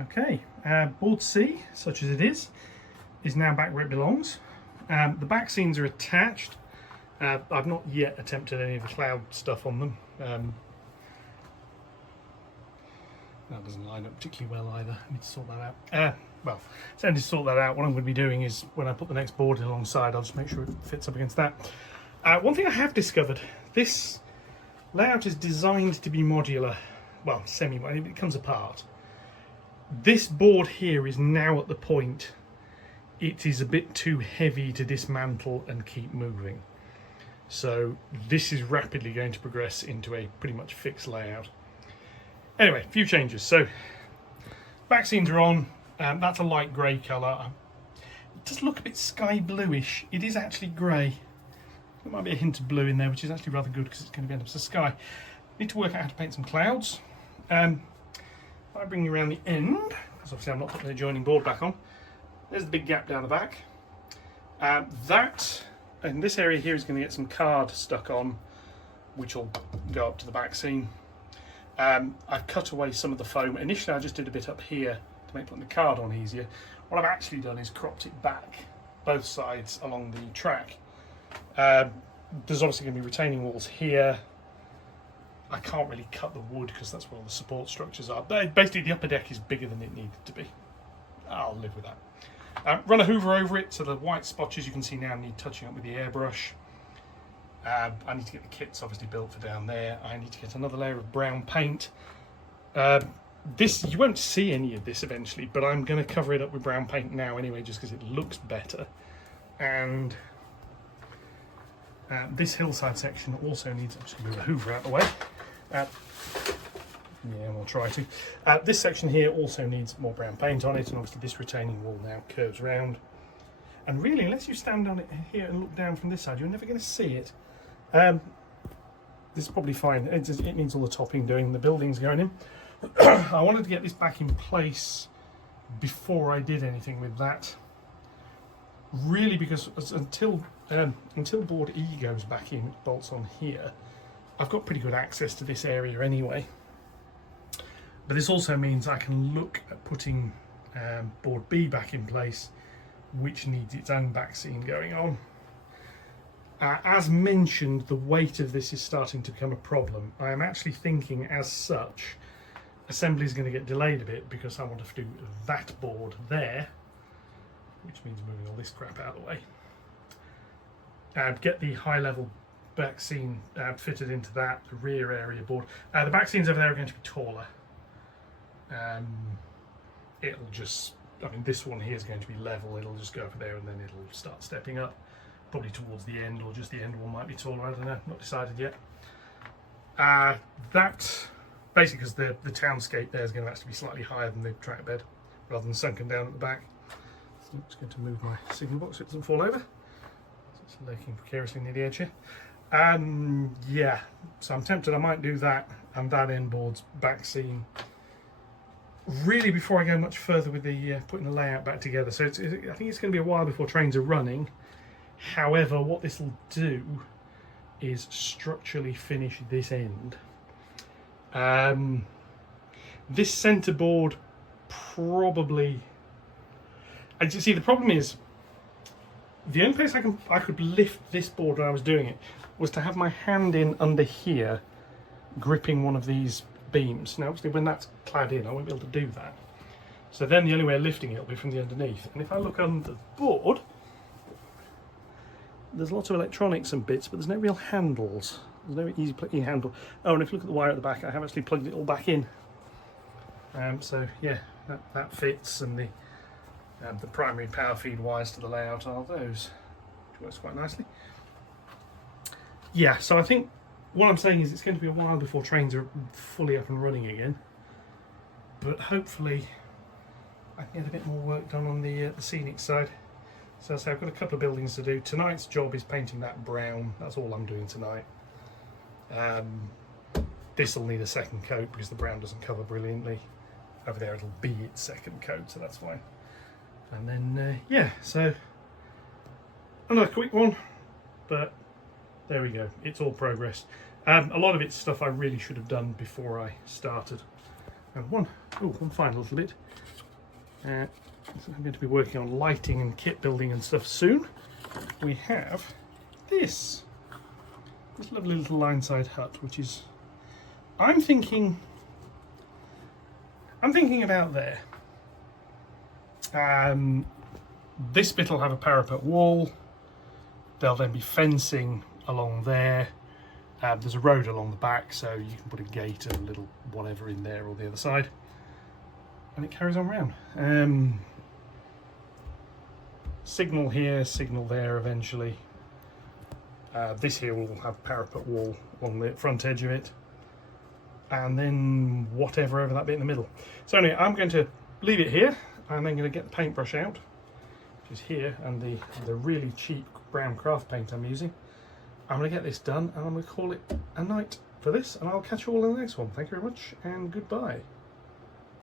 Okay, board C, such as it is now back where it belongs. The back scenes are attached. I've not yet attempted any of the cloud stuff on them. That doesn't line up particularly well either. I need to sort that out. Well, so I need to sort that out. What I'm going to be doing is when I put the next board alongside, I'll just make sure it fits up against that. One thing I have discovered, this layout is designed to be modular. Well, semi-modular, it comes apart. This board here is now at the point it is a bit too heavy to dismantle and keep moving. So this is rapidly going to progress into a pretty much fixed layout. Anyway, a few changes. So back scenes are on. That's a light grey colour. It does look a bit sky bluish. It is actually grey. There might be a hint of blue in there, which is actually rather good because it's going to be end up as a sky. Need to work out how to paint some clouds. I bring you around the end, because obviously I'm not putting the adjoining board back on. There's the big gap down the back. And this area here is going to get some card stuck on, which will go up to the back scene. I've cut away some of the foam. Initially I just did a bit up here to make putting the card on easier. What I've actually done is cropped it back, both sides along the track. There's obviously going to be retaining walls here. I can't really cut the wood because that's where all the support structures are. But basically the upper deck is bigger than it needed to be. I'll live with that. Run a hoover over it, so the white spotches you can see now need touching up with the airbrush. I need to get the kits obviously built for down there. I need to get another layer of brown paint. This, you won't see any of this eventually, but I'm going to cover it up with brown paint now anyway, just because it looks better. And this hillside section also needs, I'm just going to move the hoover out of the way. Yeah, we'll try to. This section here also needs more brown paint on it, and obviously this retaining wall now curves round. And really, unless you stand on it here and look down from this side, you're never going to see it. This is probably fine. It needs all the topping doing, the building's going in. I wanted to get this back in place before I did anything with that. Really, because until board E goes back in, which bolts on here, I've got pretty good access to this area anyway. But this also means I can look at putting board B back in place, which needs its own back scene going on. As mentioned, the weight of this is starting to become a problem. I am actually thinking, as such, assembly is going to get delayed a bit because I want to do that board there, which means moving all this crap out of the way. Get the high level back scene fitted into that, the rear area board. The back scenes over there are going to be taller. It'll just, I mean, this one here is going to be level. It'll just go over there and then it'll start stepping up, probably towards the end, or just the end one might be taller. I don't know, not decided yet. That basically because the townscape there is going to actually be slightly higher than the track bed, rather than sunken down at the back. So I'm just going to move my signal box so it doesn't fall over. So it's lurking precariously near the edge here. Yeah, so I'm tempted I might do that and that end board's back scene really before I go much further with the putting the layout back together. So I think it's going to be a while before trains are running. However, what this will do is structurally finish this end. This centre board probably, and you see the problem is the only place I could lift this board when I was doing it was to have my hand in under here gripping one of these beams. Now obviously when that's clad in I won't be able to do that, so then the only way of lifting it will be from the underneath. And if I look under the board, there's lots of electronics and bits, but there's no real handles. There's no easy plugging handle. Oh, and if you look at the wire at the back, I have actually plugged it all back in. So yeah, that fits, and the primary power feed wires to the layout are those, which works quite nicely. Yeah, so I think what I'm saying is it's going to be a while before trains are fully up and running again, but hopefully I can get a bit more work done on the scenic side. So I've got a couple of buildings to do. Tonight's job is painting that brown. That's all I'm doing tonight. This will need a second coat because the brown doesn't cover brilliantly. Over there it'll be its second coat, so that's fine. And then yeah, so another quick one, but there we go, it's all progress. A lot of it's stuff I really should have done before I started. And one final little bit, So I'm going to be working on lighting and kit building and stuff soon. We have this lovely little line-side hut, which is, I'm thinking about there. This bit will have a parapet wall. There'll then be fencing along there. There's a road along the back, so you can put a gate and a little whatever in there or the other side, and it carries on round. Signal here, signal there eventually. This here will have parapet wall along the front edge of it, and then whatever over that bit in the middle. So anyway, I'm going to leave it here. I'm then going to get the paintbrush out, which is here, and the really cheap brown craft paint I'm using. I'm going to get this done, and I'm going to call it a night for this, and I'll catch you all in the next one. Thank you very much, and goodbye.